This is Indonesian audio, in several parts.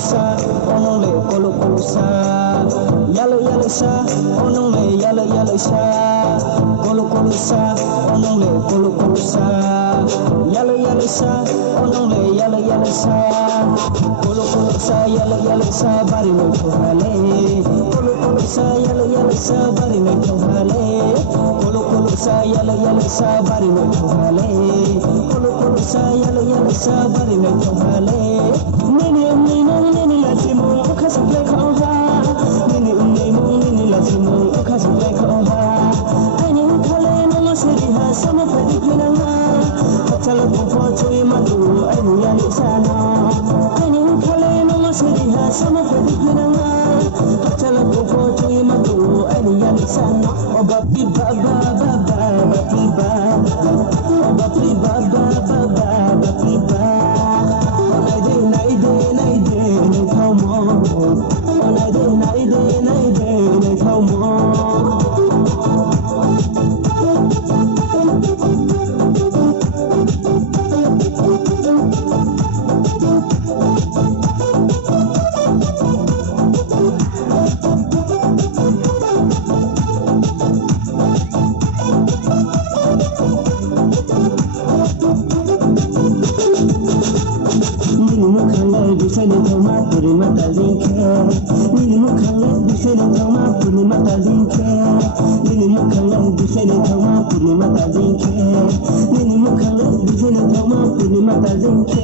sa, onong le kolo sa, yalo sa, onong le yalo sa, kolo sa, onong le kolo sa, yalo sa, onong le yalo sa, kolo sa, yalo sa, bari no thale, kolo sa, yalo sa, bari no thale, kolo sa, yalo sa, bari no thale, kolo sa, yalo sa, bari no thale. Nini lasimu ukasa play koha, nini lasimu ukasa play koha. Aini kale nama seriha sama pedik menanga, kacala kupo cuy madu aini yani sana. Aini kale nama seriha sama pedik menanga, kacala kupo cuy madu aini yani sana. Obapi baba baba bapi baba, obapi baba baba bapi baba. Bisani thoma puri mata zinke, nini mukhale bisani thoma puri mata zinke, nini mukhale bisani thoma puri mata zinke, nini mukhale bisani thoma puri mata zinke.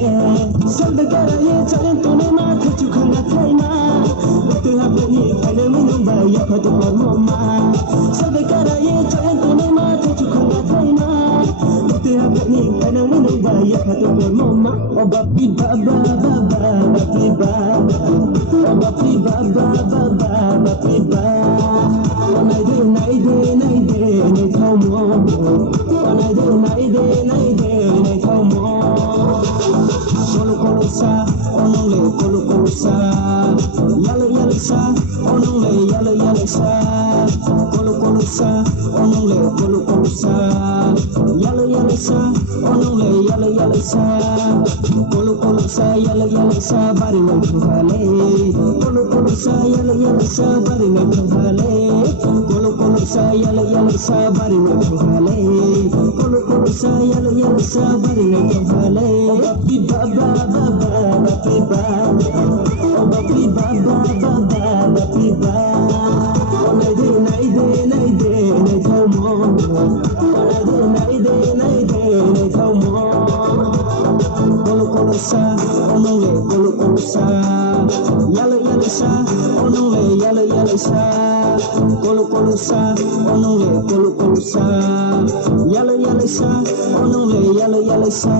Sabda karaye charen tune ma kachu khanga kaina, tu hapni phane minum ba ya phatu hormoma. Sabda karaye charen tune ma kachu khanga kaina, tu hapni phane minum ba ya phatu hormoma. Obapi baba baba bapi baba, obapi baba baba bapi baba. Onaide naide thaumo, onaide naide thaumo. Kolo sa, onong le kolo sa, yalo sa, onong le yalo sa, kolo sa, onong le kolo sa, yalo sa, onong le yalo sa, kolo sa, yalo sa, bari no thale, kolo sa, yalo sa, bari no thale, kolo sa, yalo sa, bari no thale, kolo sa, yalo sa, bari no thale. Bapi baba baba bapi baba, bapi baba baba bapi baba. Onaide thaumo, onaide thaumo. Kolo sa, onong le kolo sa, yalo sa, onong le yalo sa, kolo sa, onong le kolo sa, yalo sa, onong le yalo sa.